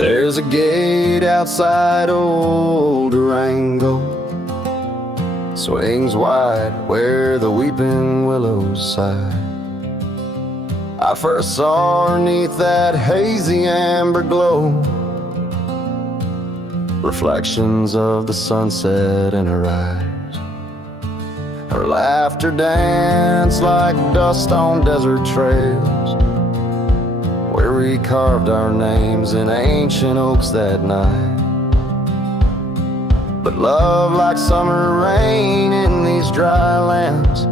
There's a gate outside old Durango, swings wide where the weeping willows sigh. I first saw her 'neath that hazy amber glow, reflections of the sunset in her eyes. Her laughter danced like dust on desert trails, where we carved our names in ancient oaks that night. But love, like summer rain in these dry lands,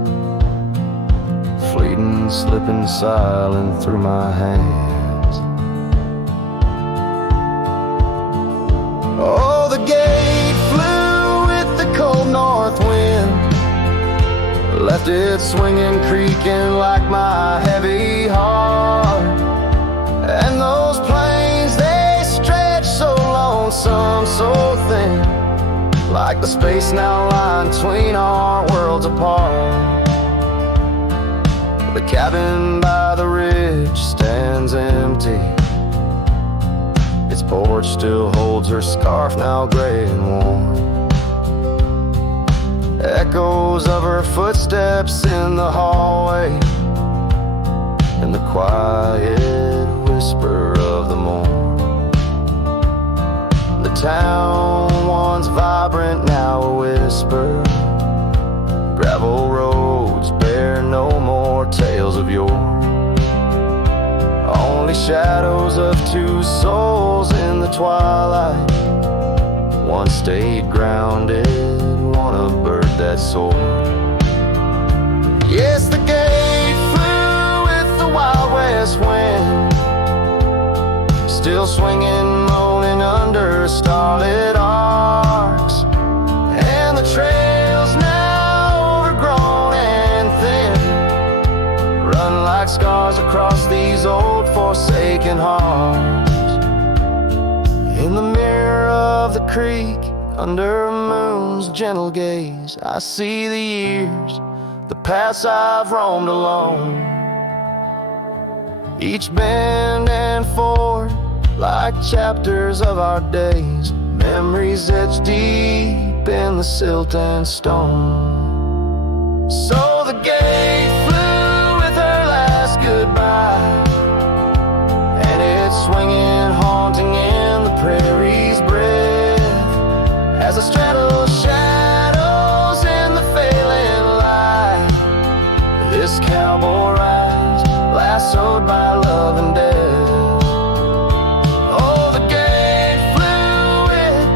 fleeting, slipping silent through my hands. Oh, the gate flew with the cold north wind, left it swinging, creaking like my heavy heart. And those plains, they stretch so lonesome, so thin, like the space now lying between our worlds apart. The cabin by the ridge stands empty, its porch still holds her scarf, now gray and warm. Echoes of her footsteps in the hallway, and the quiet whisper of the morn. The town, once vibrant, now a whisper. Gravel roads bear no more tales of yore, only shadows of two souls in the twilight. One stayed grounded, one a bird that soared. Yes, the gate flew with the Wild West wind, still swinging, moaning under starlit arcs. And the trails, now overgrown and thin, run like scars across these old forsaken hearts. In the mirror of the creek, under a moon's gentle gaze, I see the years, the paths I've roamed alone, each bend and ford like chapters of our days, memories etched deep in the silt and stone. So the gate flew with her last goodbye, and it's swinging, haunting in the prairie's breath, as I straddle shadows in the failing light. This cowboy rides, lassoed by love and death. Oh, the gate flew with,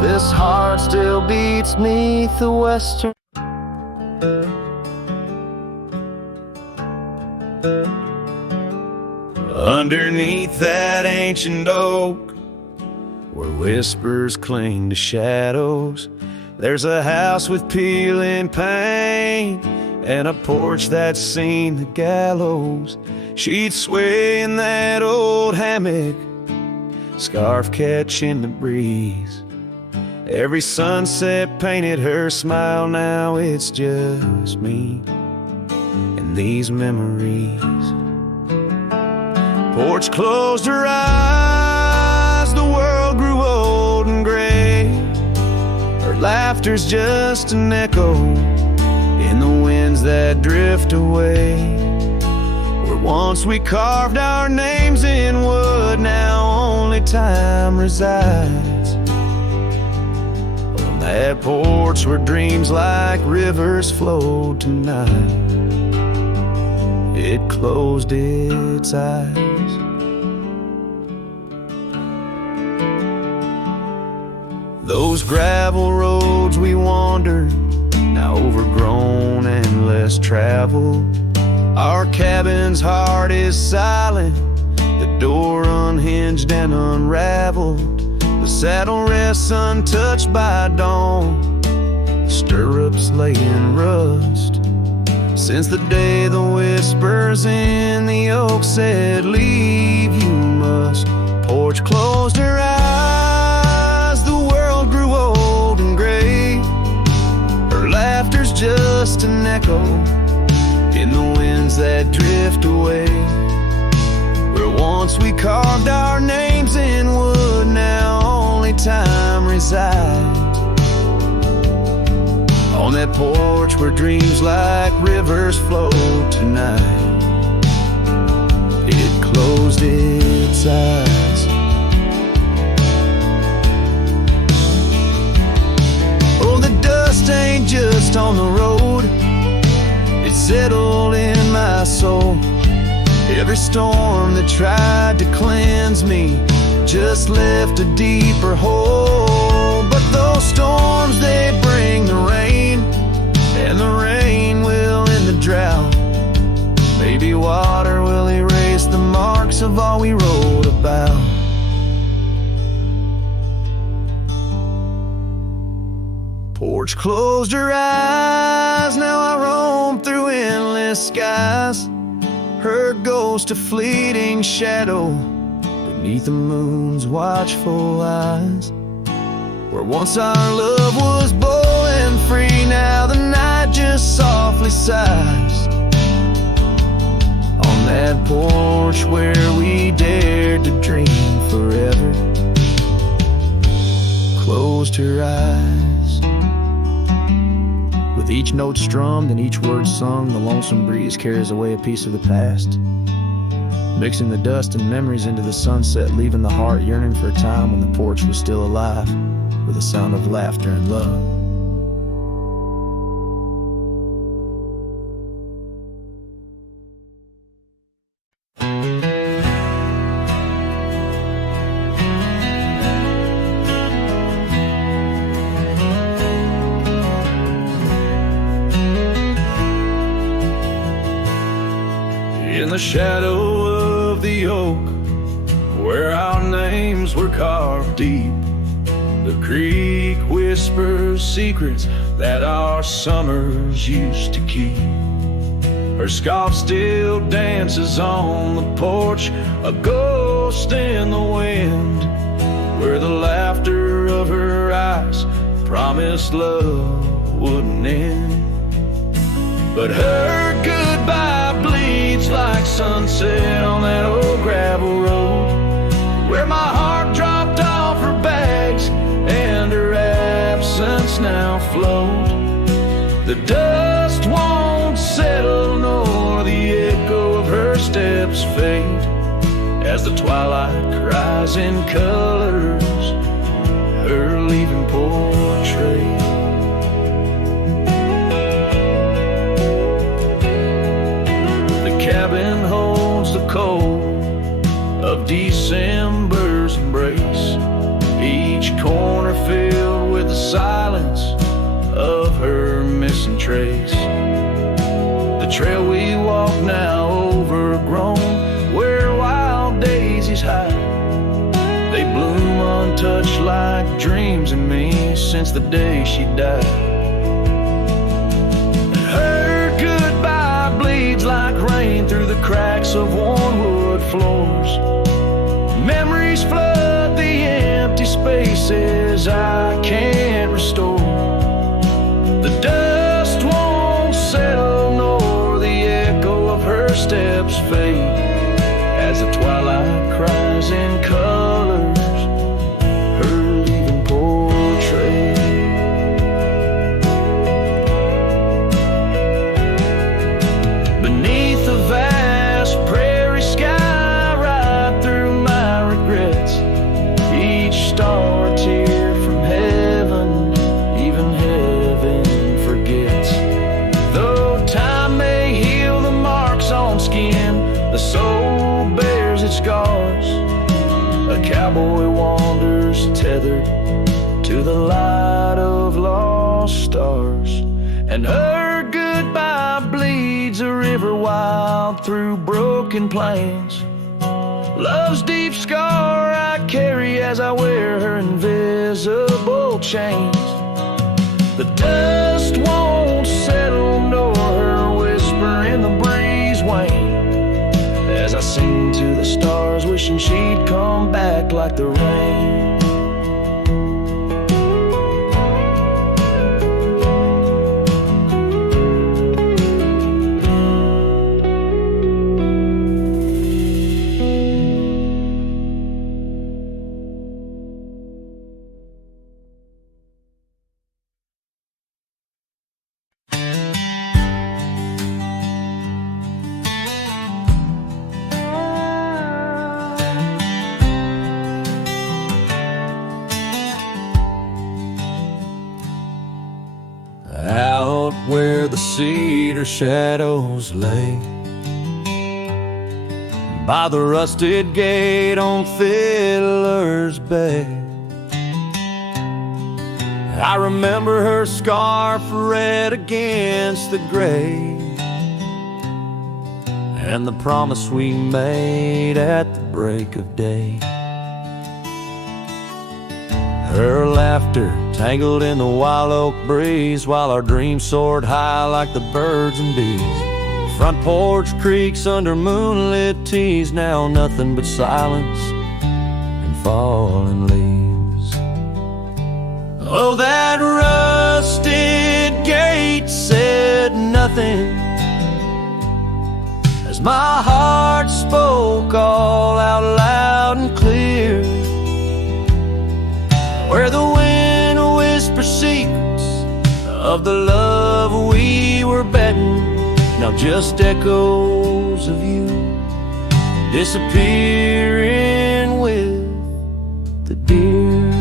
this heart still beats 'neath the western. Underneath that ancient oak, where whispers cling to shadows, there's a house with peeling paint and a porch that's seen the gallows. She'd sway in that old hammock, scarf catching the breeze. Every sunset painted her smile, now it's just me and these memories. Porch closed her eyes, the world grew old and gray. Her laughter's just an echo in the winds that drift away. Where once we carved our names in wood, now only time resides. On that porch where dreams like rivers flowed tonight, it closed its eyes. Those gravel roads we wandered, now overgrown and less traveled. Our cabin's heart is silent, the door unhinged and unraveled. The saddle rests untouched by dawn, stirrups lay in rust. Since the day the whispers in the oak said, leave you must. Porch closed her eyes, the world grew old and gray. Her laughter's just an echo in the winds that drift away. Where once we carved our names in wood, now only time resides. On that porch where dreams like rivers flow tonight, it closed its eyes. Oh, the dust ain't just on the road, it's settled in my soul. Every storm that tried to cleanse me just left a deeper hole. But those storms, they bring the rain, and the rain will end the drought. Maybe water will erase the marks of all we wrote about. Porch closed her eyes, now I roam through endless skies. Her ghost a fleeting shadow beneath the moon's watchful eyes. Where once our love was bold and free, now the night just softly sighs. On that porch where we dared to dream forever, closed her eyes. With each note strummed and each word sung, the lonesome breeze carries away a piece of the past, mixing the dust and memories into the sunset, leaving the heart yearning for a time when the porch was still alive, with a sound of laughter and love. In the shadow of the oak, where our names were carved deep, the creek whispers secrets that our summers used to keep. Her scarf still dances on the porch, a ghost in the wind, where the laughter of her eyes promised love wouldn't end. But her goodbye bleeds like sunset on that old gravel road, where my heart dropped off her bags and her absence now flowed. The dust won't settle nor the echo of her steps fade, as the twilight cries in colors her leaving portrait. Cabin holds the cold of December's embrace, each corner filled with the silence of her missing trace. The trail we walk now overgrown, where wild daisies hide, they bloom untouched like dreams in me since the day she died. Like rain through the cracks of worn wood floors, memories flood the empty spaces I can't restore. The dust won't settle nor the echo of her steps fade, as the twilight cries in colors her leaving portrait. The soul bears its scars, a cowboy wanders tethered to the light of lost stars, and her goodbye bleeds a river wild through broken plains. Love's deep scar I carry as I wear her invisible chains. The dust won't settle nor her whisper in the breeze wane, as I sing to the stars wishing she'd come back like the rain. cedar shadows lay by the rusted gate on Fiddler's Bay. I remember her scarf red against the gray, and the promise we made at the break of day. Her laughter tangled in the wild oak breeze, while our dreams soared high like the birds and bees. Front porch creaks under moonlit teas, now nothing but silence and falling leaves. Oh, that rusted gate said nothing as my heart spoke all out loud and clear, where the wind whispers secrets of the love we were betting, now just echoes of you disappearing with the deer.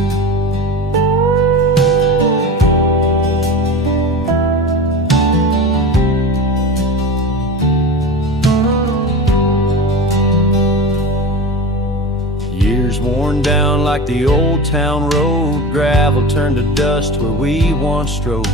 Years worn down like the old town road, gravel turned to dust where we once strode.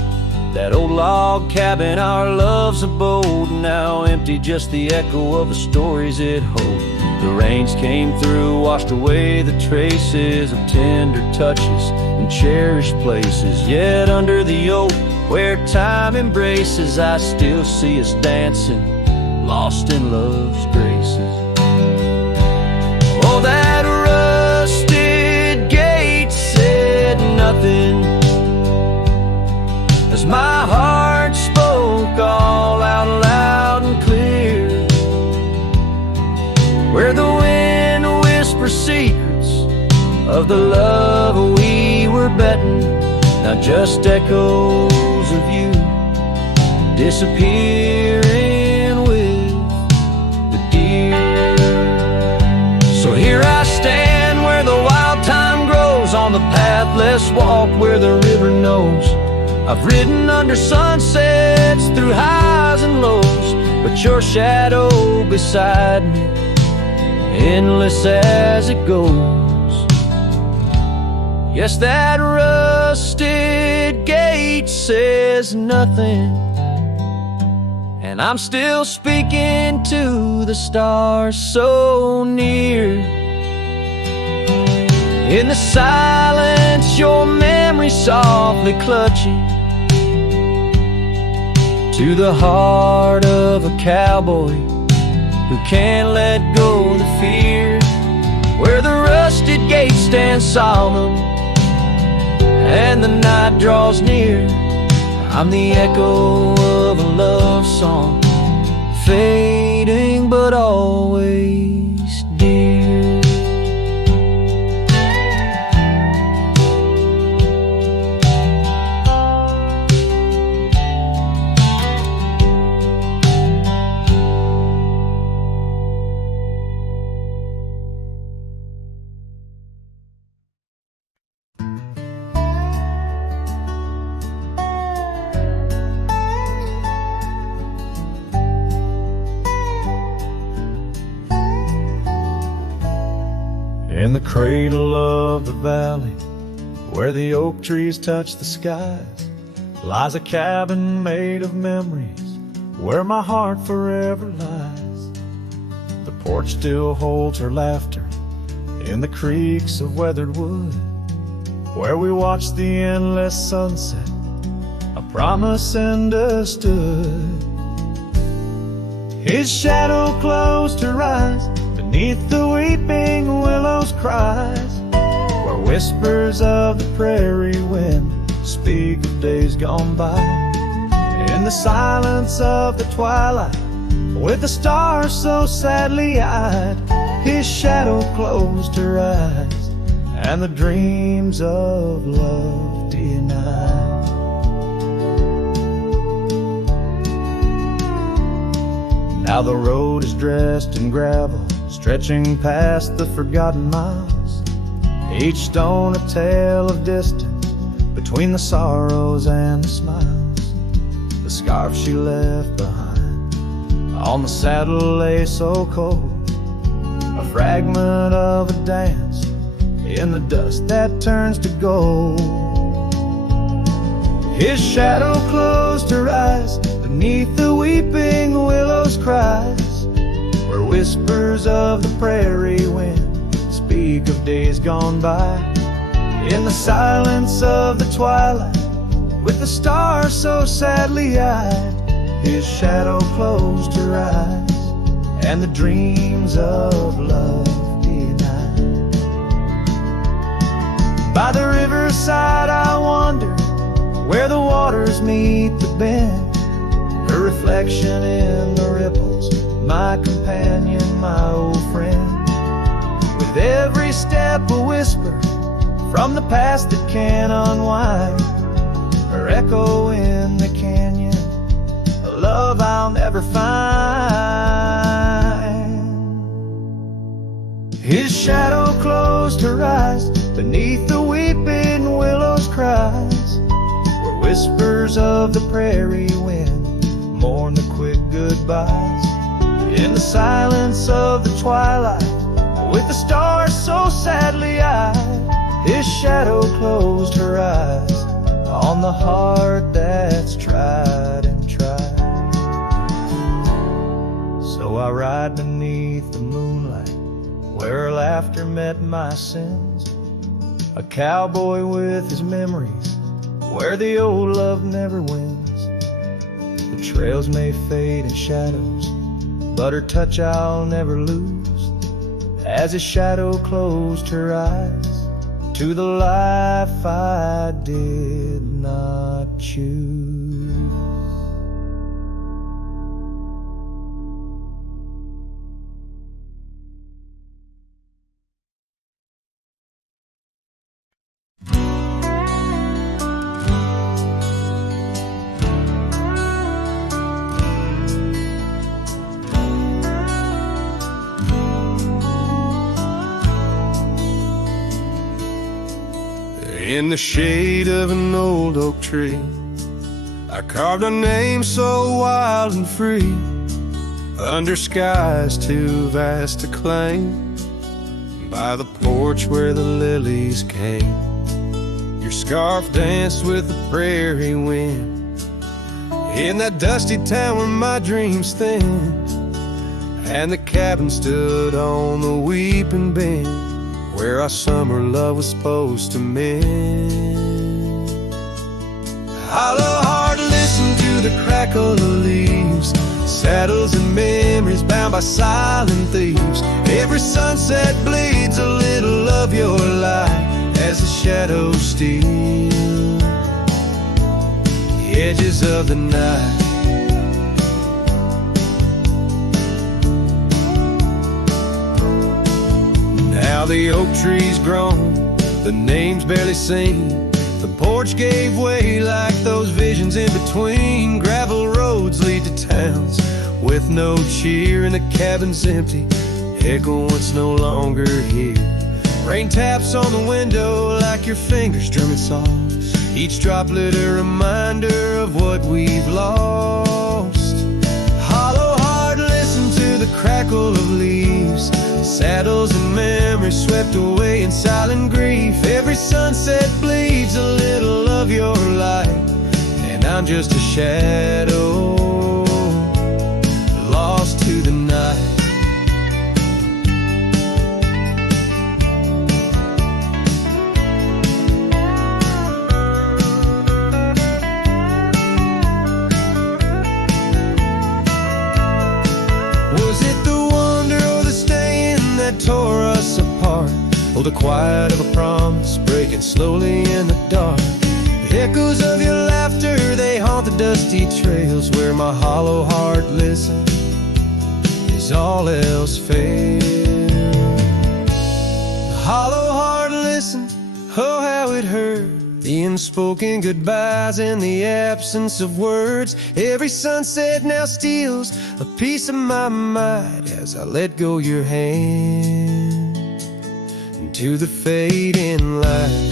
That old log cabin, our love's abode, now empty, just the echo of the stories it holds. The rains came through, washed away the traces of tender touches and cherished places. Yet under the oak, where time embraces, I still see us dancing, lost in love's graces. Oh, that rusted gate said nothing as my heart spoke all out loud and clear, where the wind whispers secrets of the love we were betting, now just echoes of you disappearing with the deer. So here I stand where the wild thyme grows, on the path less walked where the river knows. I've ridden under sunsets through highs and lows, but your shadow beside me, endless as it goes. Yes, that rusted gate says nothing, and I'm still speaking to the stars so near. In the silence, your memory softly clutching to the heart of a cowboy who can't let go the fear, where the rusted gate stands solemn and the night draws near. I'm the echo of a love song, fading but always dear. In the cradle of the valley, where the oak trees touch the skies, lies a cabin made of memories, where my heart forever lies. The porch still holds her laughter in the creaks of weathered wood, where we watched the endless sunset, a promise understood. His shadow closed her eyes beneath the weeping willows' cries, where whispers of the prairie wind speak of days gone by. In the silence of the twilight, with the stars so sadly eyed, his shadow closed her eyes, and the dreams of love denied. Now the road is dressed in gravel, stretching past the forgotten miles, each stone a tale of distance between the sorrows and the smiles. The the scarf she left behind. On the saddle lay so cold, a fragment of a dance in the dust that turns to gold. His shadow closed her eyes beneath the weeping willow's cries, where whispers of the prairie wind speak of days gone by. In the silence of the twilight, with the stars so sadly eyed, his shadow closed her eyes, and the dreams of love denied. By the riverside I wander, where the waters meet the bend, her reflection in the ripples, my companion, my old friend. With every step a whisper from the past that can unwind, her echo in the canyon, a love I'll never find. His shadow closed her eyes beneath the weeping willow's cries, where whispers of the prairie wind mourn the quick goodbyes. In the silence of the twilight, with the stars so sadly eyed, his shadow closed her eyes on the heart that's tried and tried. So I ride beneath the moonlight, where her laughter met my sins, a cowboy with his memories, where the old love never wins. The trails may fade in shadows, but her touch I'll never lose, as his shadow closed her eyes to the life I did not choose. In the shade of an old oak tree, I carved a name so wild and free, under skies too vast to claim, by the porch where the lilies came. Your scarf danced with the prairie wind, in that dusty town where my dreams thinned, and the cabin stood on the weeping bend, where our summer love was supposed to mend. Hollow heart, listen to the crackle of leaves, saddles and memories bound by silent thieves. Every sunset bleeds a little of your light as the shadows steal the edges of the night. Now the oak tree's grown, the name's barely seen, the porch gave way like those visions in between. Gravel roads lead to towns with no cheer, and the cabin's empty, echo what's no longer here. Rain taps on the window like your fingers drumming soft, each droplet a reminder of what we've lost. Hollow heart, listen to the crackle of leaves, saddles and memories swept away in silent grief. Every sunset bleeds a little of your light, and I'm just a shadow lost to the night. Was it the wonder or the staying that tore us apart? Oh, the quiet of a promise breaking slowly in the dark. The echoes of your laughter, they haunt the dusty trails, where my hollow heart listens as all else fails. The hollow heart listens, oh how it hurt, the unspoken goodbyes in the absence of words. Every sunset now steals a piece of my mind as I let go your hand into the fading light.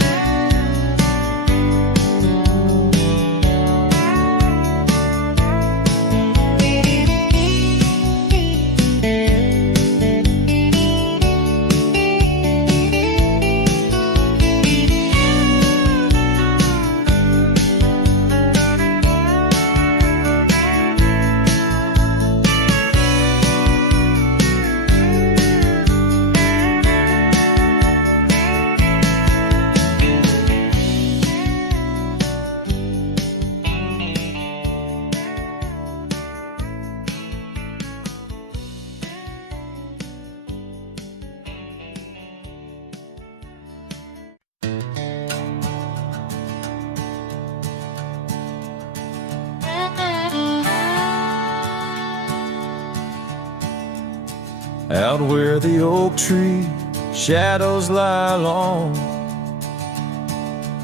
out where the oak tree shadows lie long.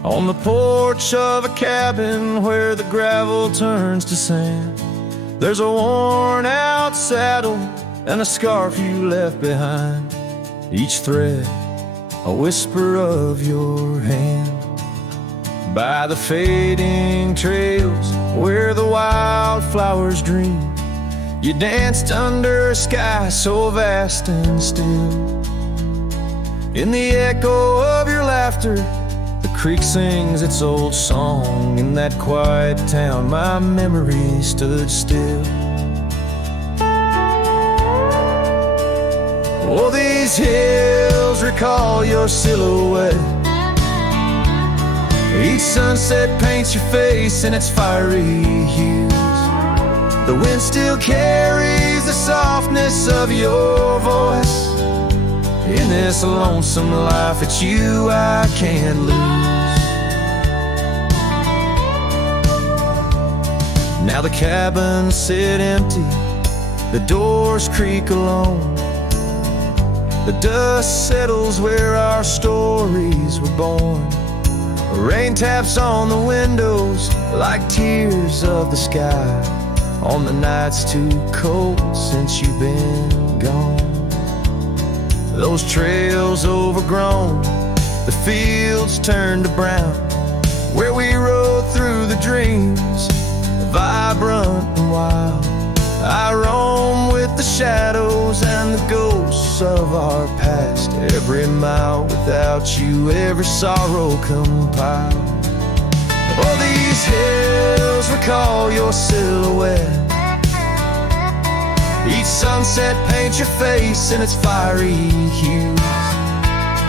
On the porch of a cabin where the gravel turns to sand, there's a worn out saddle and a scarf you left behind, each thread a whisper of your hand. By the fading trails where the wildflowers dream, you danced under a sky so vast and still. In the echo of your laughter, the creek sings its old song. In that quiet town, my memory stood still. Oh, these hills recall your silhouette. Each sunset paints your face in its fiery hues. The wind still carries the softness of your voice. In this lonesome life, it's you I can't lose. Now the cabins sit empty, the doors creak alone. The dust settles where our stories were born. Rain taps on the windows like tears of the sky, on the nights too cold since you've been gone. Those trails overgrown, the fields turned to brown, where we rode through the dreams, vibrant and wild. I roam with the shadows and the ghosts of our past. Every mile without you, every sorrow compiled. Oh, these hills recall your silhouette. Each sunset paints your face in its fiery hues.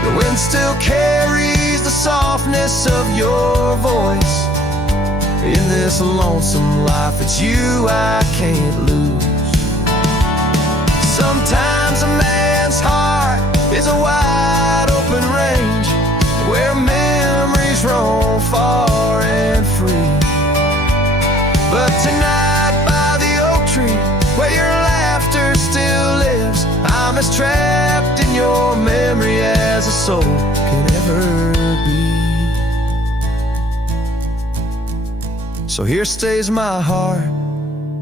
The wind still carries the softness of your voice. In this lonesome life, it's you I can't lose. Sometimes a man's heart is a wide open range where memories roam far and free. But tonight by the oak tree, where your laughter still lives, I'm as trapped in your memory as a soul can ever be. So here stays my heart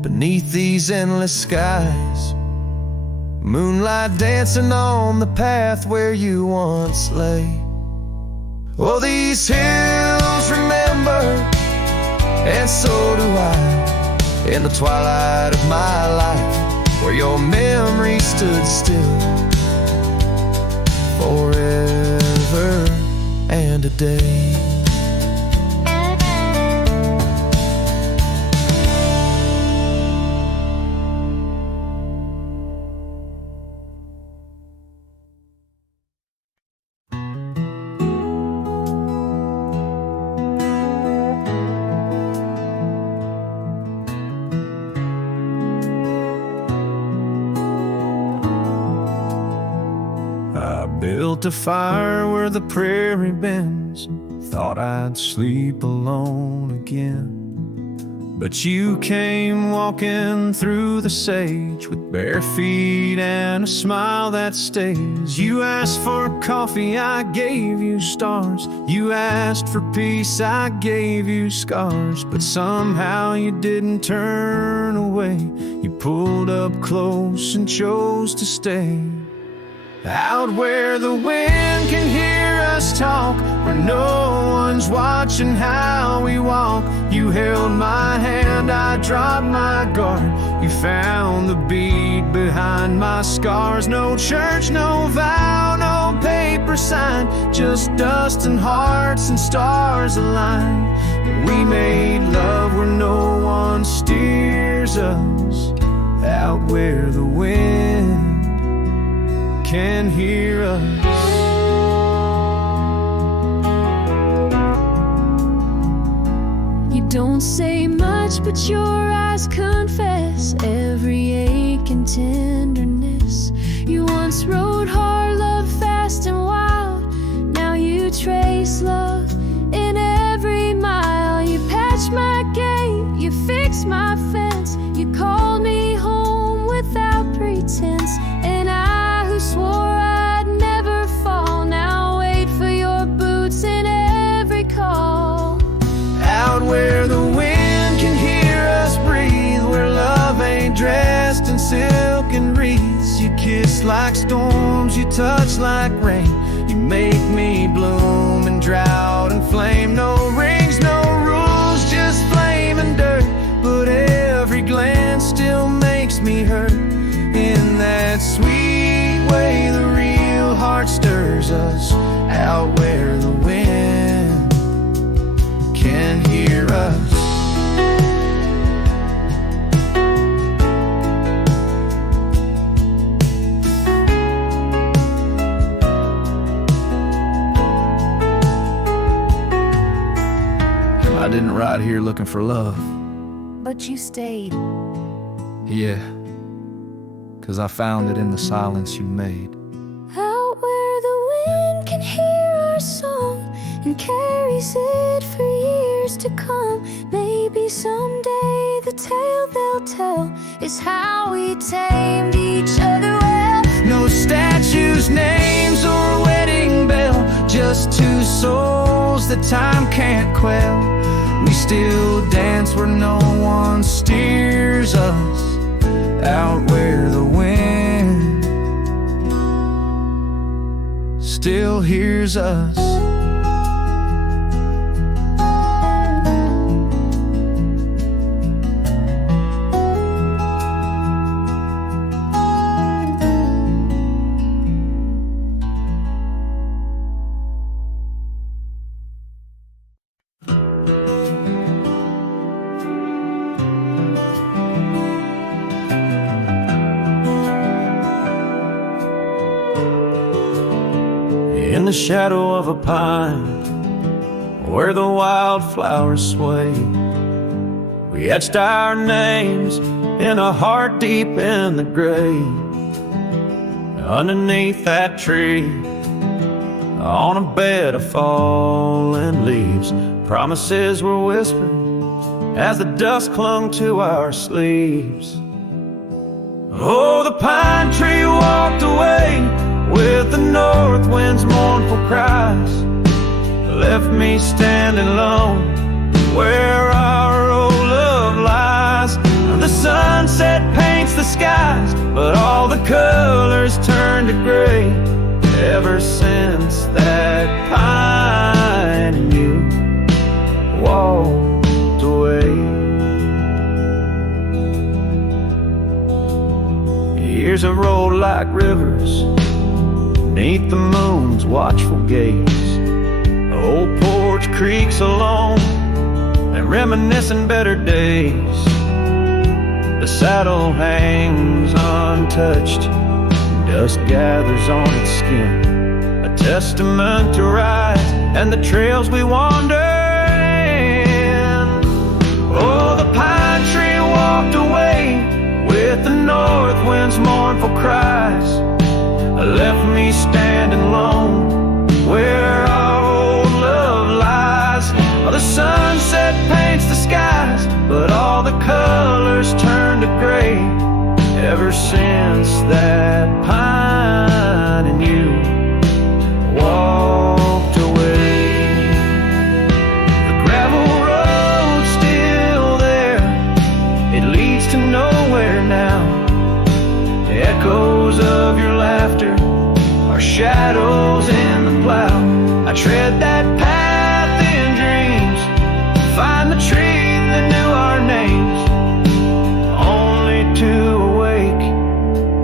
beneath these endless skies, moonlight dancing on the path where you once lay. Oh, these hills remember, and so do I, in the twilight of my life, where your memory stood still forever and a day. Built a fire where the prairie bends, thought I'd sleep alone again. But you came walking through the sage with bare feet and a smile that stays. You asked for coffee, I gave you stars. You asked for peace, I gave you scars. But somehow you didn't turn away. You pulled up close and chose to stay. Out where the wind can hear us talk, where no one's watching how we walk. You held my hand, I dropped my guard. You found the beat behind my scars. No church, no vow, no paper sign, just dust and hearts and stars aligned. We made love where no one steers us, out where the wind can hear us. You don't say much, but your eyes confess every ache and tenderness. You once rode hard, loved fast and wild. Now you trace love in every mile. You patched my gate, you fixed my fence. You called me home without pretense, and I silken wreaths. You kiss like storms, you touch like rain. You make me bloom in drought and flame. No rings, no rules, just flame and dirt. But every glance still makes me hurt. In that sweet way the real heart stirs us, out where the wind can hear us. I didn't ride here looking for love. But you stayed. Yeah, 'cause I found it in the silence you made. Out where the wind can hear our song and carries it for years to come. Maybe someday the tale they'll tell is how we tamed each other well. No statues, names, or wedding bell, just two souls that time can't quell. We still dance where no one steers us, out where the wind still hears us. In the shadow of a pine, where the wildflowers sway, we etched our names in a heart deep in the grave. Underneath that tree, on a bed of fallen leaves, promises were whispered as the dust clung to our sleeves. Oh, the pine tree walked away with the north wind's mournful cries, left me standing alone where our old love lies. The sunset paints the skies, but all the colors turn to gray. Ever since that pine and you walked away, years have rolled like rivers beneath the moon's watchful gaze. Old porch creaks alone and reminiscing better days. The saddle hangs untouched, dust gathers on its skin, a testament to ride and the trails we wander in. Oh, the pine tree walked away with the north wind's mournful cries, left me standing alone where our old love lies. Oh, the sunset paints the skies, but all the colors turn to gray. Ever since that pine and you walked away. The gravel road's still there, it leads to nowhere now. Echoes of your laughter are shadows in the plow. I tread that path in dreams, find the tree that knew our names, only to awake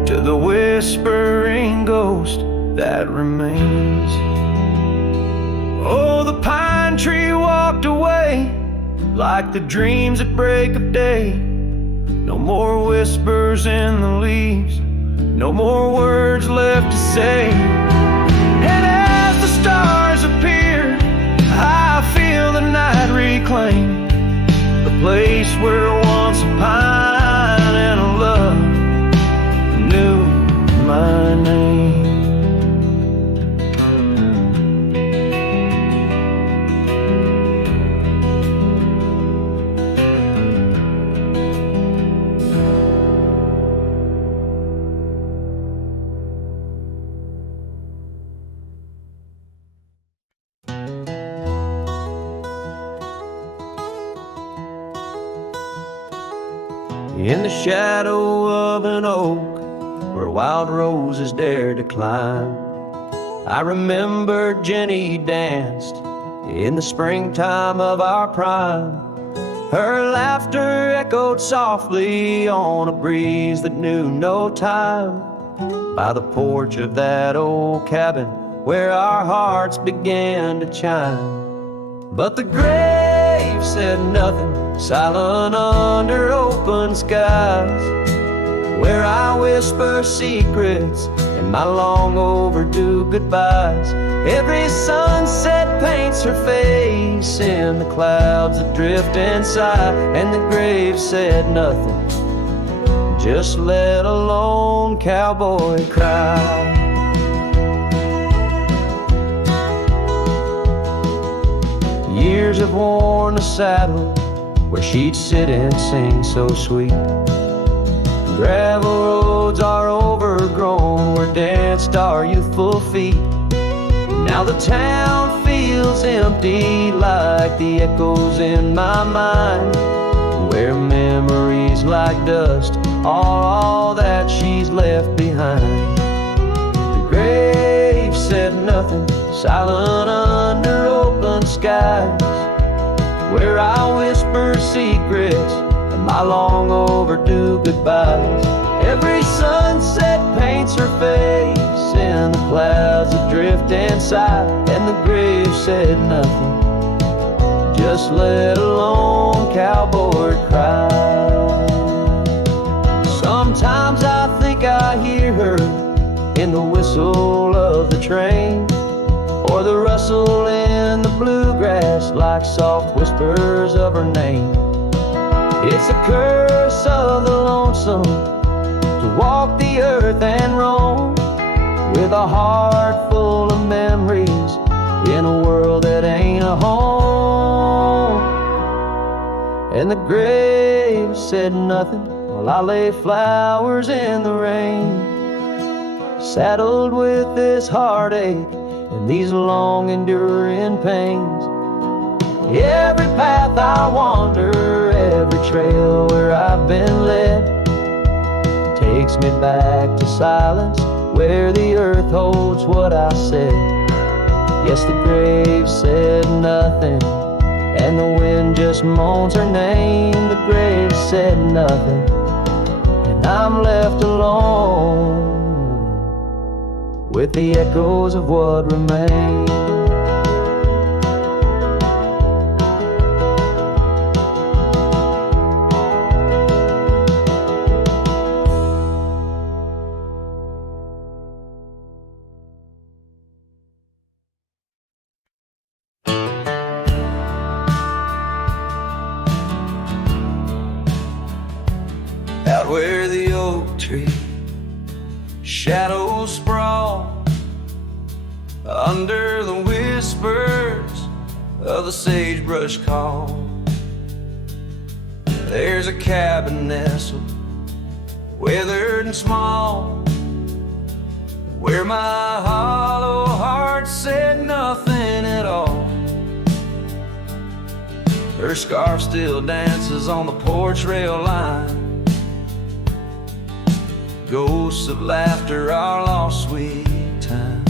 to the whispering ghost that remains. Oh, the pine tree walked away like the dreams at break of day. No more whispers in the leaves, no more words left to say. And as the stars appear, I feel the night reclaim the place where once a pine and a love knew my name. in the shadow of an oak where wild roses dared to climb. I remember Jenny danced in the springtime of our prime. Her laughter echoed softly on a breeze that knew no time, by the porch of that old cabin where our hearts began to chime. But the grave said nothing, silent under open skies, where I whisper secrets and my long overdue goodbyes. Every sunset paints her face in the clouds that drift inside, and the grave said nothing, just let a lone cowboy cry. Years have worn the saddle where she'd sit and sing so sweet. Gravel roads are overgrown where danced our youthful feet. Now the town feels empty like the echoes in my mind, where memories like dust are all that she's left behind. The grave said nothing, silent under open skies, where I whisper secrets and my long overdue goodbyes. Every sunset paints her face in the clouds that drift inside, and the grave said nothing, just let a lone cowboy cry. Sometimes I think I hear her in the whistle of the train, or the rustle in the bluegrass like soft whispers of her name. It's a curse of the lonesome to walk the earth and roam, with a heart full of memories in a world that ain't a home. And the grave said nothing while I lay flowers in the rain, saddled with this heartache and these long enduring pains. Every path I wander, every trail where I've been led, takes me back to silence where the earth holds what I said. Yes, the grave said nothing, and the wind just moans her name. The grave said nothing, and I'm left alone with the echoes of what remains. Out where the oak tree shadows sprawl, under the whispers of the sagebrush call, there's a cabin nestled, weathered and small, where my hollow heart said nothing at all. Her scarf still dances on the porch rail line, ghosts of laughter, our lost sweet time.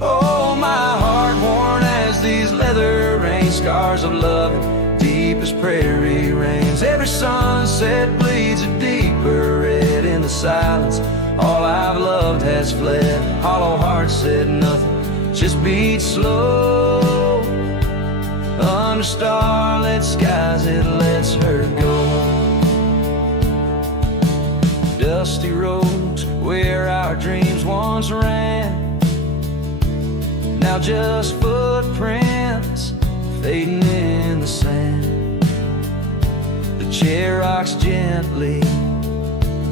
Oh, my heart worn as these leather rain scars of loving, deep as prairie rains. Every sunset bleeds a deeper red in the silence. All I've loved has fled. Hollow heart said nothing, just beat slow. Under starlit skies it lets her go. Dusty roads where our dreams once ran, now just footprints fading in the sand. The chair rocks gently,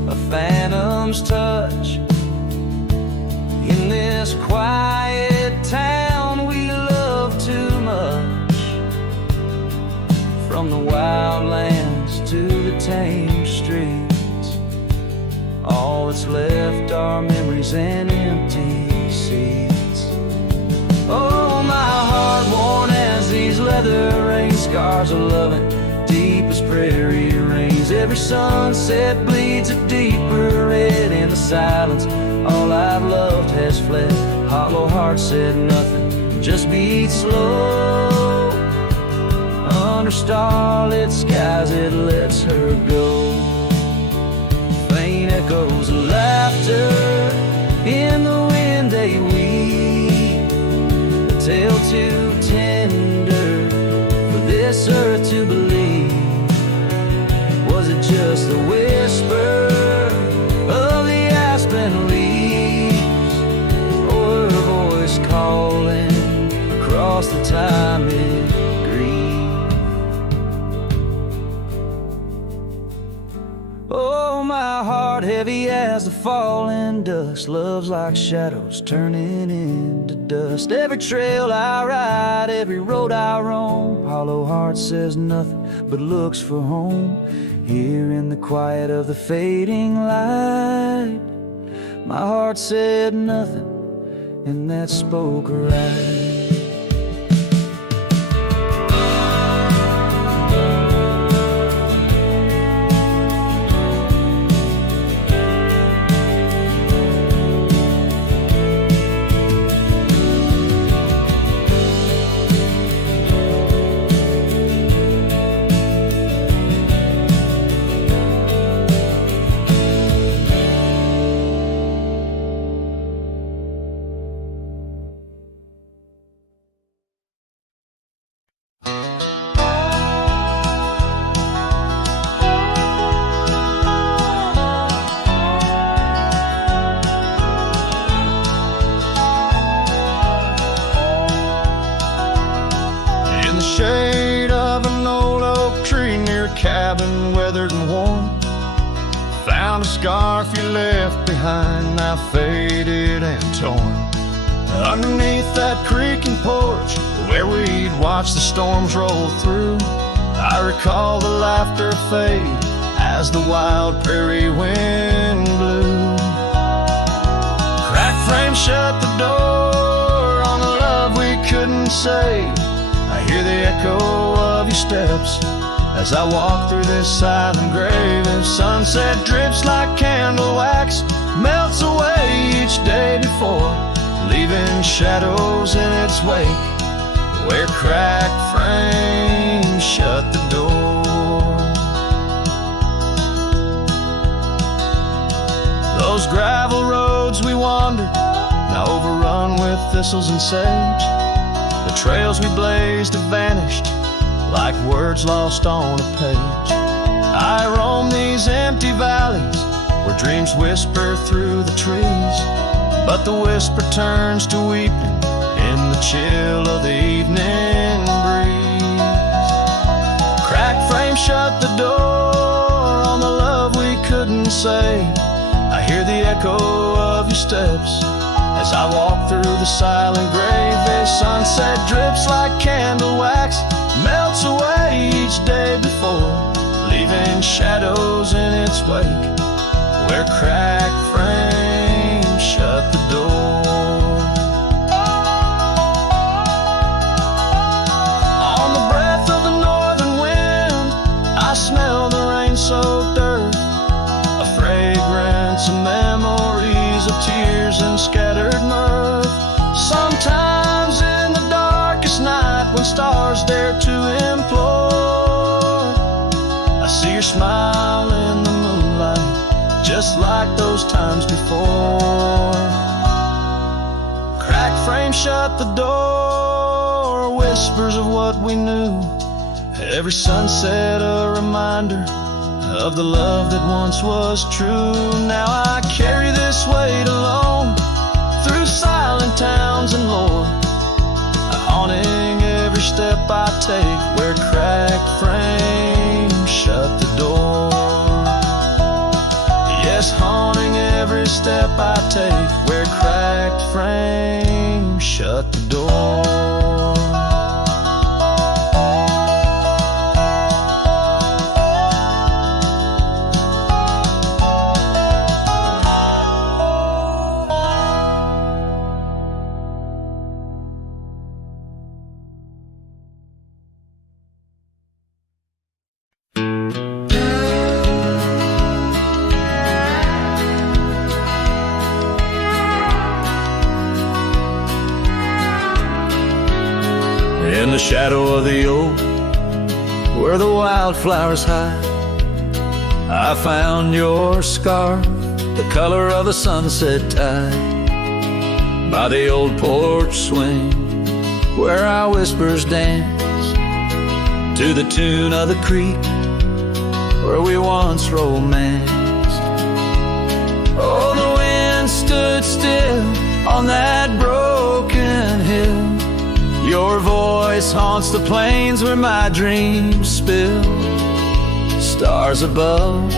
a phantom's touch, in this quiet town we love too much. From the wildlands to the tame streets, all that's left are memories and empty seats. Oh, my heart worn as these leather rain scars of loving, deep as prairie rains. Every sunset bleeds a deeper red in the silence. All I've loved has fled. Hollow heart said nothing, just beat slow. Under starlit skies it lets her go. Faint echoes of laughter in the wind they weep. A tale too tender for this earth to believe. Was it just the whisper of the aspen leaves, or her voice calling across the time it grieves? Oh, my heart heavy as the falling dust. Love's like shadows turning into dust. Every trail I ride, every road I roam, hollow heart says nothing but looks for home. Here in the quiet of the fading light, my heart said nothing, and that spoke right. Shade of an old oak tree near a cabin, weathered and worn. Found a scarf you left behind, now faded and torn. Underneath that creaking porch, where we'd watch the storms roll through, I recall the laughter fade as the wild prairie wind blew. Cracked frame shut the door on the love we couldn't say. I hear the echo of your steps as I walk through this silent grave. As sunset drips like candle wax, melts away each day before, leaving shadows in its wake, where cracked frames shut the door. Those gravel roads we wandered, now overrun with thistles and sage. The trails we blazed have vanished like words lost on a page. I roam these empty valleys where dreams whisper through the trees, but the whisper turns to weeping in the chill of the evening breeze. Cracked frame shut the door on the love we couldn't say. I hear the echo of your steps as I walk through the silent grave. The sunset drips like candle wax, melts away each day before, leaving shadows in its wake, where cracked frames shut the door. On the breath of the northern wind, I smell the rain-soaked earth, a fragrance of memories of tears and scattered mirth. Sometimes in the darkest night, when stars dare to implore, I see your smile in the moonlight, just like those times before. Cracked frame shut the door, whispers of what we knew. Every sunset a reminder of the love that once was true. Now I carry this weight alone through silent towns and lore, haunting every step I take, where cracked frames shut the door. Yes, haunting every step I take, where cracked frames shut the door. the shadow of the oak, where the wildflowers hide, I found your scarf, the color of a sunset tide, by the old porch swing, where our whispers dance, to the tune of the creek, where we once romanced. Oh, the wind stood still on that broken hill. Your voice haunts the plains where my dreams spill. Stars above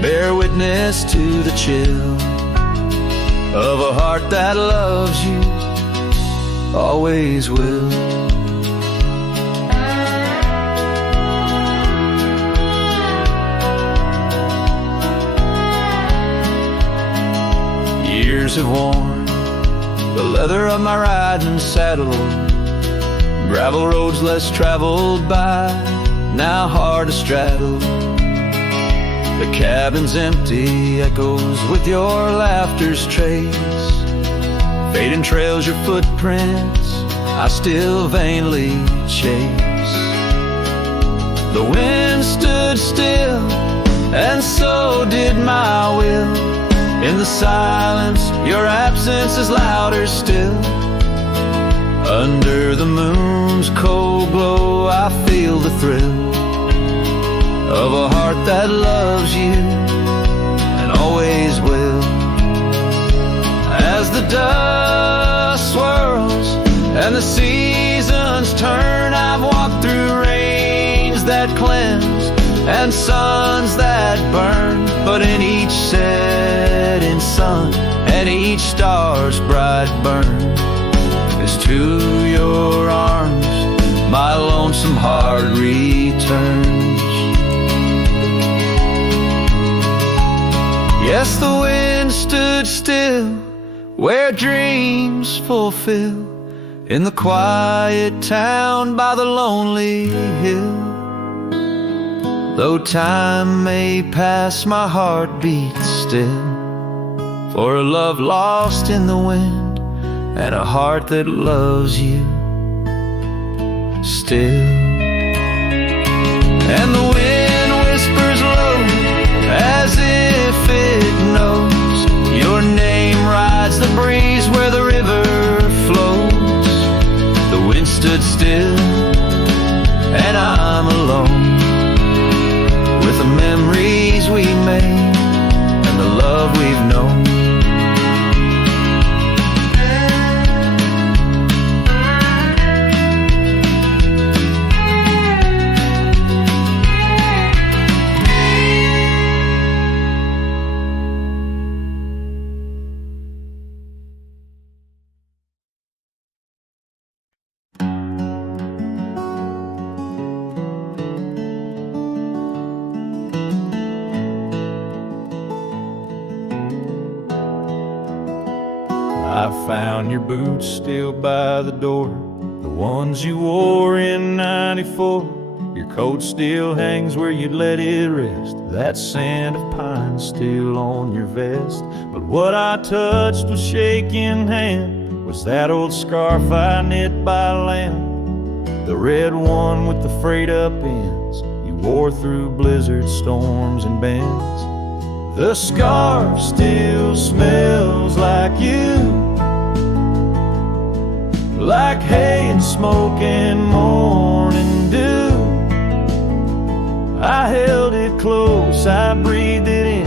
bear witness to the chill of a heart that loves you, always will. Years have worn the leather of my riding saddle, gravel roads less traveled by, now hard to straddle. The cabin's empty, echoes with your laughter's trace, fading trails your footprints, I still vainly chase. The wind stood still, and so did my will. In the silence, your absence is louder still. Under the moon's cold glow, I feel the thrill of a heart that loves you and always will. As the dust swirls and the seasons turn, I've walked through rains that cleanse and suns that burn, but in each setting sun and each star's bright burn is to your arms my lonesome heart returns. Yes, the wind stood still where dreams fulfill, in the quiet town by the lonely hill. Though time may pass, my heart beats still, for a love lost in the wind and a heart that loves you still. And the wind whispers low as if it knows your name rides the breeze where the river flows. The wind stood still and I'm alone with the memories we made and the love we've known. I found your boots still by the door, the ones you wore in '94. Your coat still hangs where you'd let it rest, that scent of pine still on your vest. But what I touched with shaking hand was that old scarf I knit by land, the red one with the frayed up ends you wore through blizzard storms and bends. The scarf still smells like you, like hay and smoke and morning dew. I held it close, I breathed it in,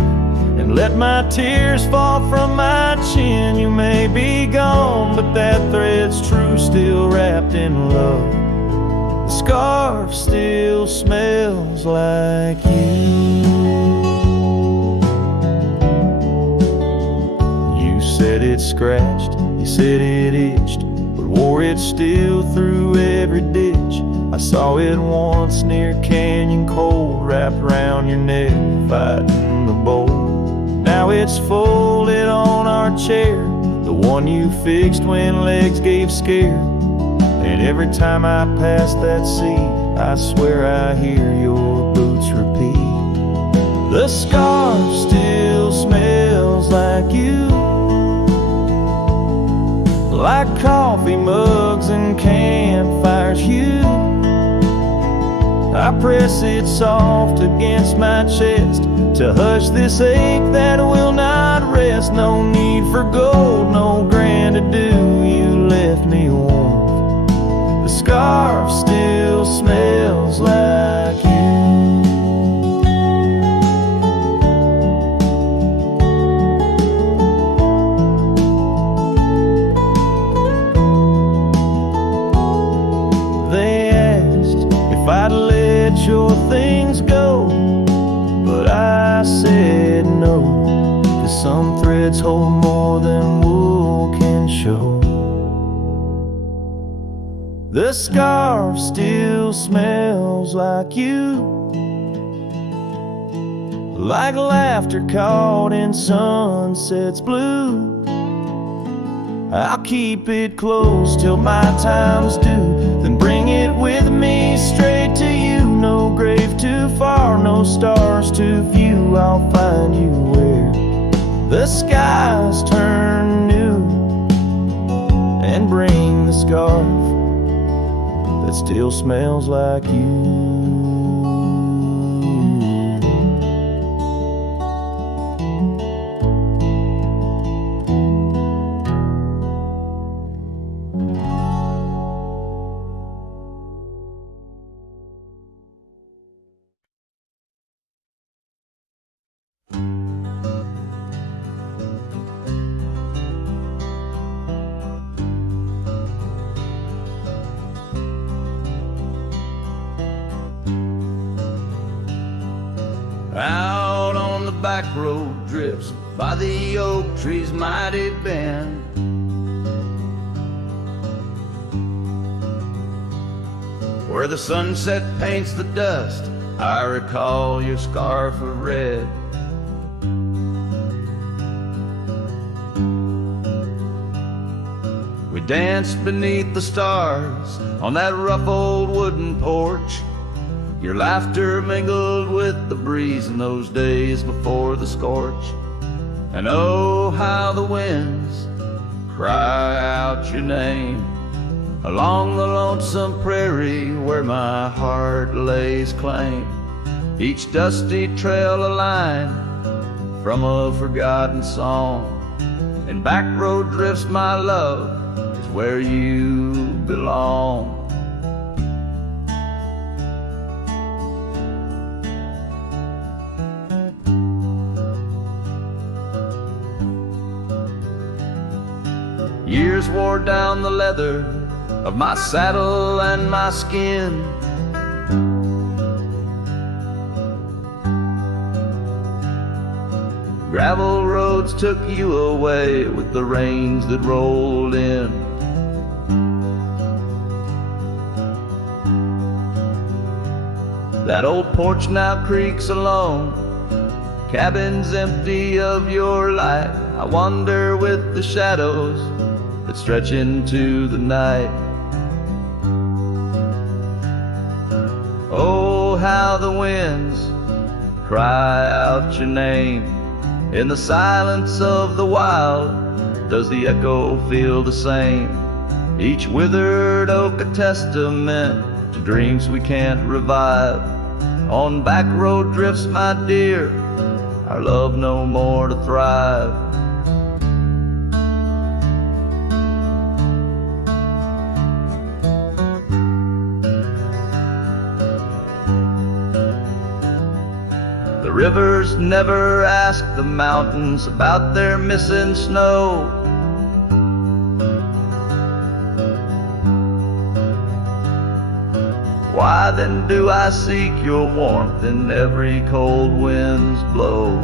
and let my tears fall from my chin. You may be gone, but that thread's true, still wrapped in love. The scarf still smells like you. You said it scratched, you said it itched, but wore it still through every ditch. I saw it once near Canyon Cold, wrapped round your neck, fighting the bolt. Now it's folded on our chair, the one you fixed when legs gave scare. And every time I pass that seat, I swear I hear your boots repeat. The scarf still smells like you, like coffee mugs and campfire fire's hue. I press it soft against my chest to hush this ache that will not rest. No need for gold, no grand ado, you left me warm. The scarf still smells like you. They asked if I'd let your things go, but I said no, 'cause some threads hold more than wool can show. The scarf still smells like you, like laughter caught in sunset's blue. I'll keep it close till my time's due, then bring it with me straight to you. No grave too far, no stars to view. I'll find you where the skies turn new, and bring the scarf that still smells like you. Out on the back road drifts by the oak tree's mighty bend, where the sunset paints the dust, I recall your scarf of red. We danced beneath the stars on that rough old wooden porch. Your laughter mingled with the breeze in those days before the scorch. And oh, how the winds cry out your name along the lonesome prairie where my heart lays claim. Each dusty trail a line from a forgotten song, and back road drifts, my love, is where you belong. Years wore down the leather of my saddle and my skin. Gravel roads took you away with the rains that rolled in. That old porch now creaks alone, cabins empty of your light. I wander with the shadows that stretch into the night. Oh, how the winds cry out your name. In the silence of the wild, does the echo feel the same? Each withered oak a testament to dreams we can't revive. On back road drifts, my dear, our love no more to thrive. The rivers never ask the mountains about their missing snow. Why then do I seek your warmth in every cold wind's blow?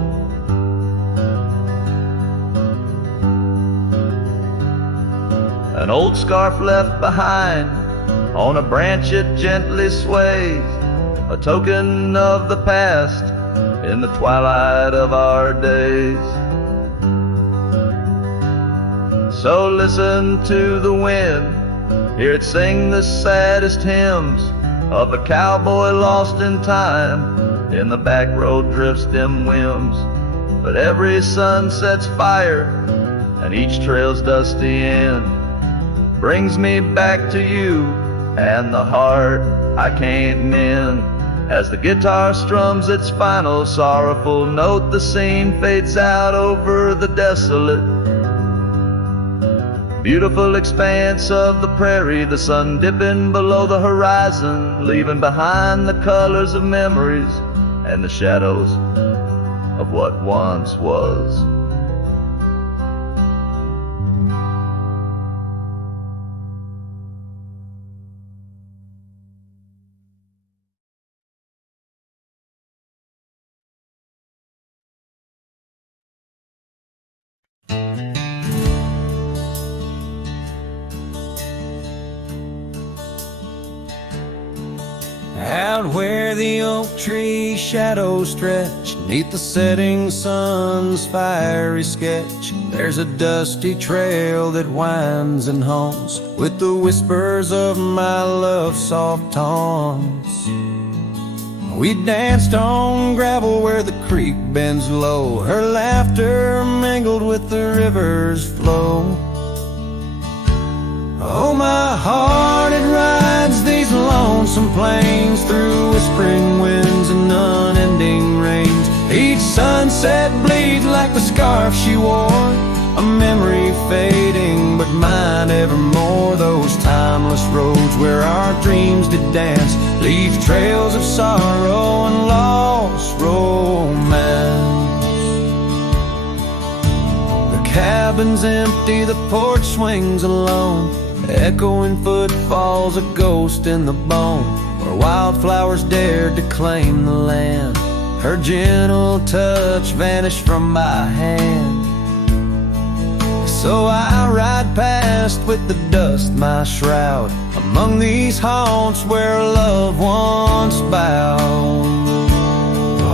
An old scarf left behind on a branch it gently sways, a token of the past in the twilight of our days. So listen to the wind, hear it sing the saddest hymns of a cowboy lost in time in the back road drifts dim whims. But every sunset's fire and each trail's dusty end brings me back to you and the heart I can't mend. As the guitar strums its final sorrowful note, the scene fades out over the desolate, beautiful expanse of the prairie, the sun dipping below the horizon, leaving behind the colors of memories and the shadows of what once was. Out where the oak tree shadows stretch, neath the setting sun's fiery sketch, there's a dusty trail that winds and haunts with the whispers of my love's soft taunts. We danced on gravel where the creek bends low, her laughter mingled with the river's flow. Oh, my heart, it rides these lonesome plains through whispering winds and unending rains. Each sunset bleeds like the scarf she wore, a memory fading but mine evermore. Those timeless roads where our dreams did dance leave trails of sorrow and lost romance. The cabin's empty, the porch swings alone, echoing footfalls, a ghost in the bone, where wildflowers dared to claim the land. Her gentle touch vanished from my hand. So I ride past with the dust my shroud, among these haunts where love once bowed.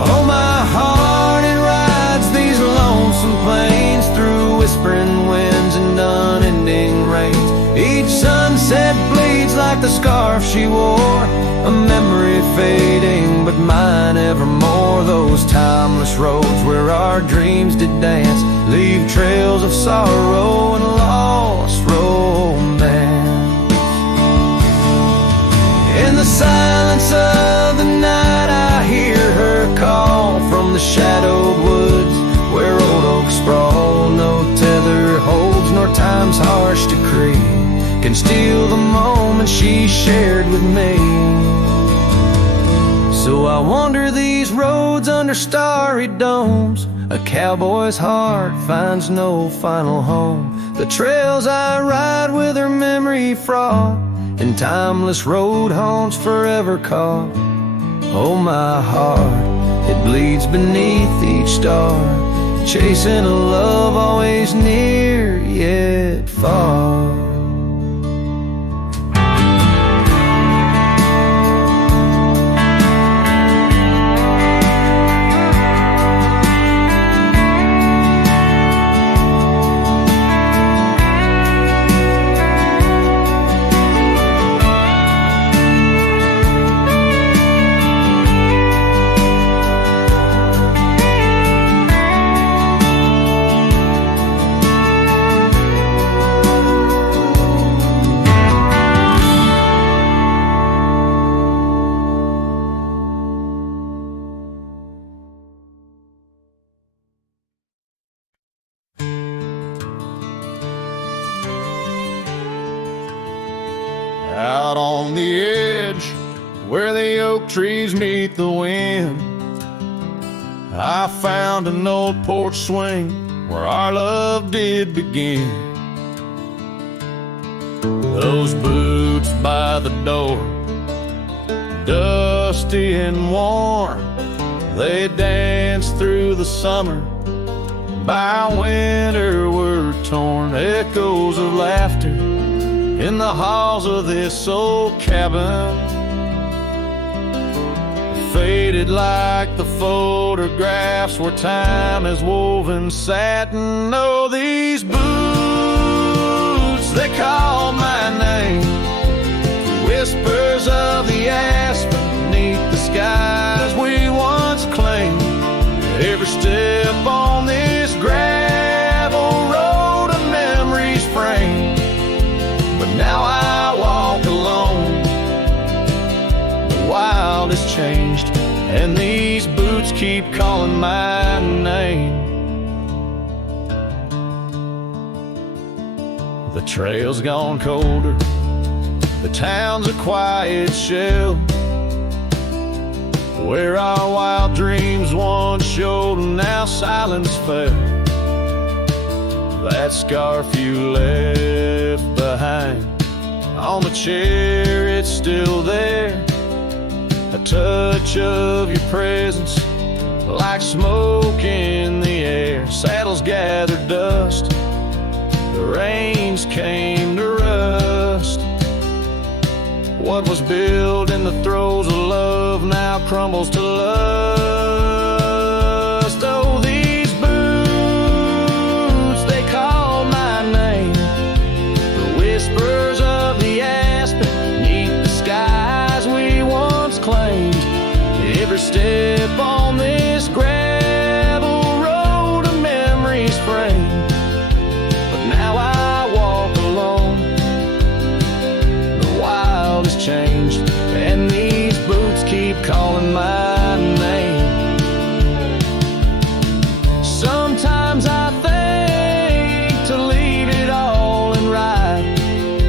Oh, my heart, it rides these lonesome plains through whispering winds and unending rains. Each sunset bleeds like the scarf she wore, a memory fading but mine evermore. Those timeless roads where our dreams did dance leave trails of sorrow and lost romance. In the silence of the night I hear her call from the shadowed woods where old oaks sprawl. No tether holds nor time's harsh decree can steal the moment she shared with me. So I wander these roads under starry domes, a cowboy's heart finds no final home. The trails I ride with her memory fraught, and timeless road haunts forever caught. Oh, my heart, it bleeds beneath each star, chasing a love always near yet far. Out on the edge, where the oak trees meet the wind, I found an old porch swing where our love did begin. Those boots by the door, dusty and warm, they danced through the summer, by winter were torn. Echoes of laughter in the halls of this old cabin, faded like the photographs where time has woven satin. Oh, these boots, they call my name, whispers of the aspen beneath the skies we once claimed. Every step on this gravel road a memory's framed, but now I walk alone changed, and these boots keep calling my name. The trail's gone colder, the town's a quiet shell, where our wild dreams once showed and now silence fell. That scarf you left behind on the chair, it's still there. A touch of your presence, like smoke in the air. Saddles gathered dust, the reins came to rust. What was built in the throes of love now crumbles to lust. Oh, these boots, they call my name. The whispers of the aspen neath the skies we once claimed. Every step on this gravel road a memory's frame. But now I walk alone, the wild has changed, and these boots keep calling my name. Sometimes I think to leave it all and ride,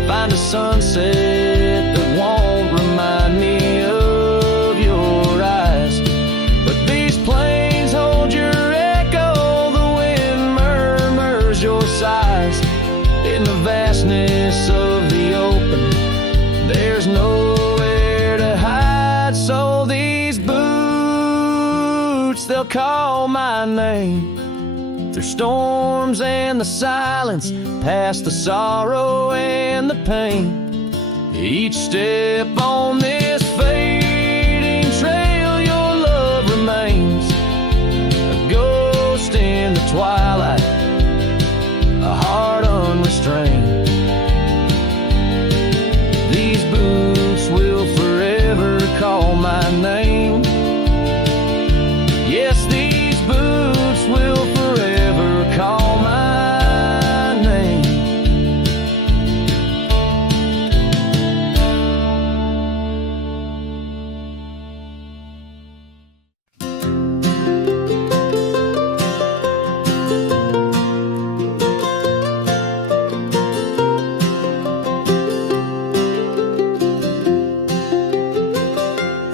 find a sunset that won't remind me of your eyes. But these plains hold your echo, the wind murmurs your sighs. In the vastness of the open, there's nowhere to hide. So these boots, they'll call my name. Through storms and the silence, past the sorrow and the pain. Each step on this fading trail, your love remains. A ghost in the twilight, a heart unrestrained. These boots will forever call my name. Yes, these boots will forever call my name.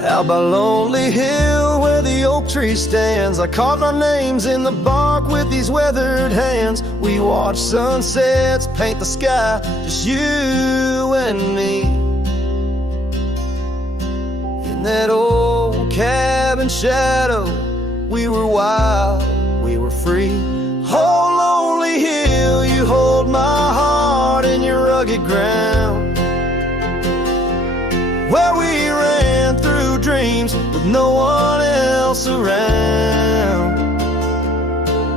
Out by Lonely Hill where the oak tree stands, I carved our names in the bark with these weathered hands. We watch sunsets paint the sky, just you and me. In that old cabin shadow, we were wild, we were free. Oh, Lonely Hill, you hold my heart in your rugged ground, where we ran through dreams with no one else around.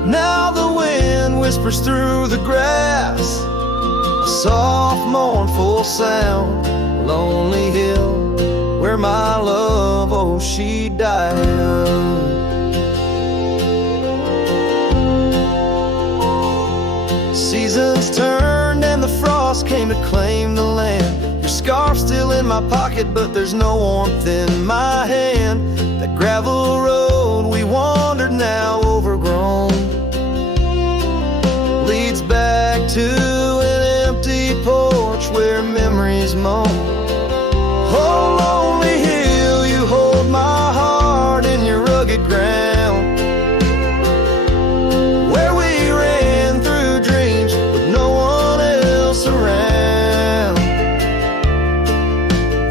Now the wind whispers through the grass, a soft mournful sound. Lonely Hill, where my love, oh, she died young. Seasons turned and the frost came to claim the land. Your scarf's still in my pocket, but there's no warmth in my hand. That gravel road we wandered, now overgrown, leads back to an empty porch where memories moan. Oh, Lonely Hill, you hold my heart in your rugged ground, where we ran through dreams with no one else around.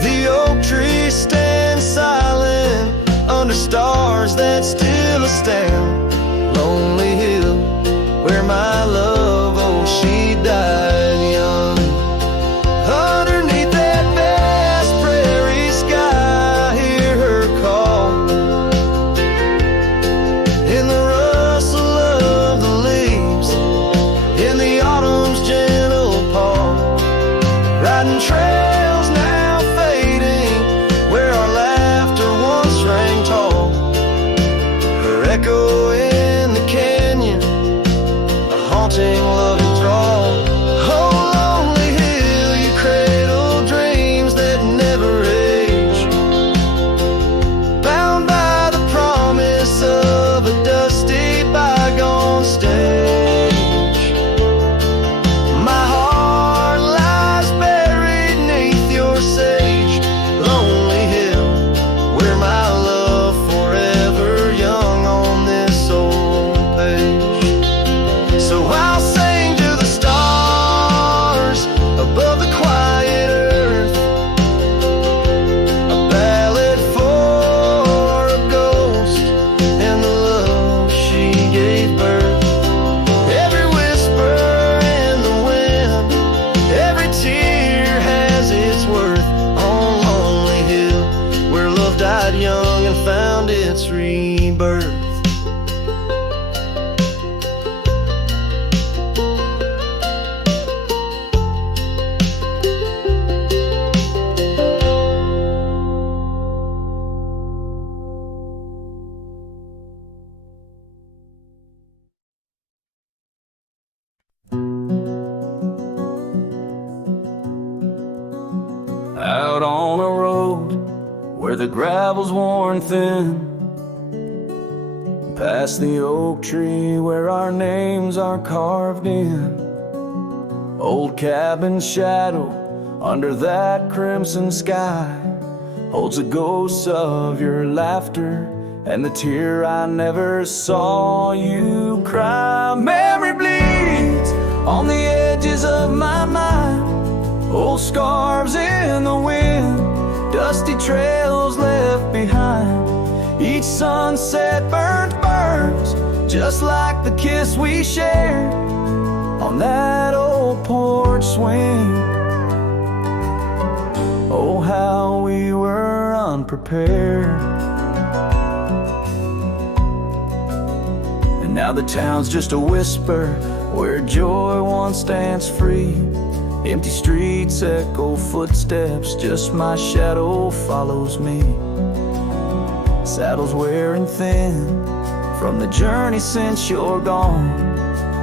The oak tree stands silent under stars that still astound. Lonely Hill, where my love, oh, she died young. Underneath that vast prairie sky, hear her call. In the rustle of the leaves, in the autumn's gentle paw, riding trails now fading, where our laughter once rang tall. Her echo in the canyon, a haunting loving drawl. Oh, Lonely Hill, you cradle dreams that never age. where the gravel's worn thin. Past the oak tree where our names are carved in. Old cabin shadow under that crimson sky holds a ghost of your laughter and the tear I never saw you cry. Memory bleeds on the edges of my mind, old scarves in the wind, dusty trails left behind. Each sunset burns just like the kiss we shared on that old porch swing. Oh, how we were unprepared. And now the town's just a whisper where joy once danced free. Empty streets echo footsteps, just my shadow follows me. Saddles wearing thin from the journey since you're gone.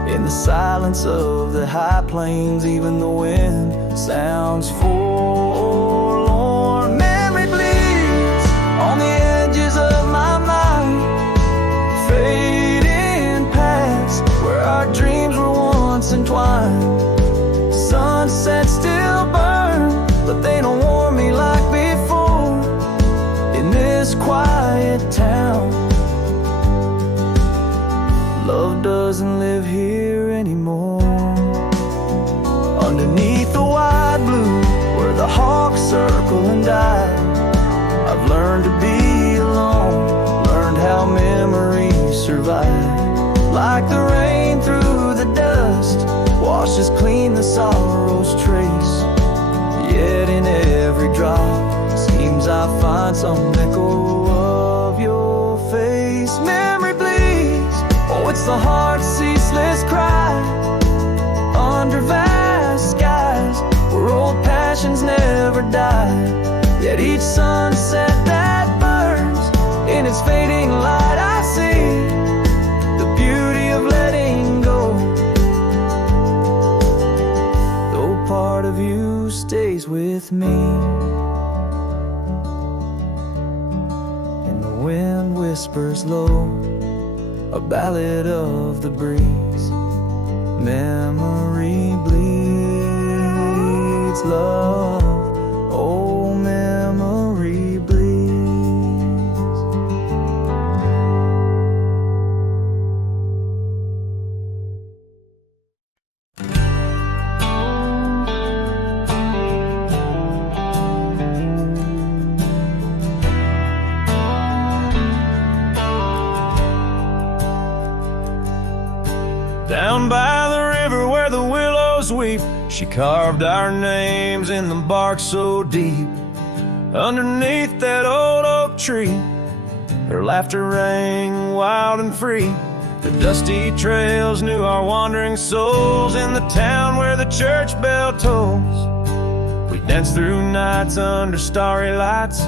In the silence of the high plains, even the wind sounds forlorn. Memory bleeds on the edges of my mind, fading past where our dreams were once entwined. Sunsets still burn, but they don't warm me like before. In this quiet town, love doesn't live here anymore. Underneath the wide blue, where the hawks circle and die, I've learned to be alone, learned how memories survive. Like the rain through the dust, washes clean the sorrow's trace. Yet in every drop, seems I find some echo of your face. Memory bleeds, oh, it's the heart's ceaseless cry under vast skies where old passions never die. Yet each sunset that burns, in its fading light I see the beauty of letting go. Though part of you stays with me, and the wind whispers low a ballad of the breeze. Memory bleeds love, oh memory bleeds. Down by the river where the willows weep, she carved our names in the bark so deep. Underneath that old oak tree, her laughter rang wild and free. The dusty trails knew our wandering souls in the town where the church bell tolls. We danced through nights under starry lights,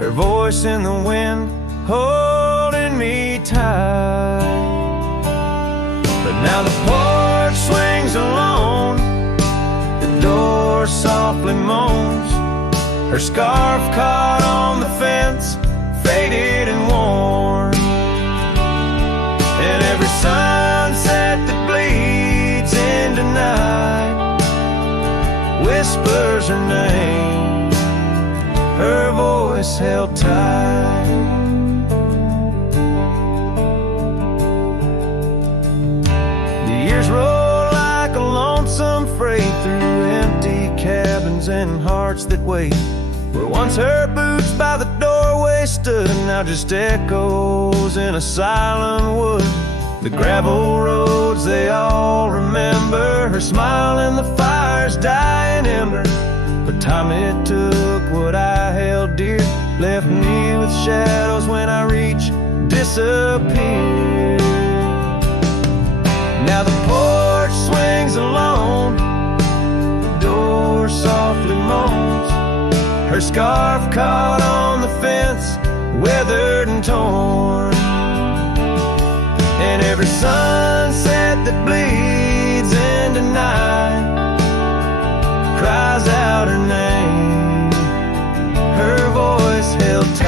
her voice in the wind holding me tight. But now the porch swings alone, the door softly moans, her scarf caught on the fence, faded and worn. And every sunset that bleeds into night whispers her name, her voice held tight. Roll like a lonesome freight through empty cabins and hearts that wait. Where once her boots by the doorway stood, now just echoes in a silent wood. The gravel roads they all remember, her smile in the fire's dying ember. But time it took what I held dear, left me with shadows when I reach disappear. Now the porch swings alone, the door softly moans, her scarf caught on the fence, weathered and torn. And every sunset that bleeds into night cries out her name, her voice held tight.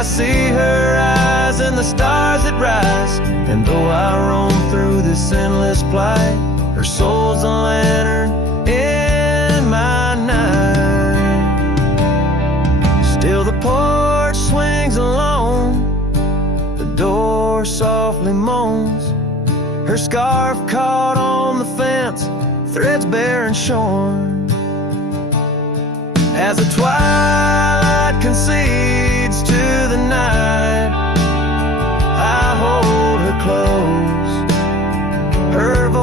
I see her eyes and the stars that rise. And though I roam through this endless plight, her soul's a lantern in my night. Still the porch swings alone, the door softly moans, her scarf caught on the fence, threads bare and shorn. As the twilight concedes to the night, I hold her close, her voice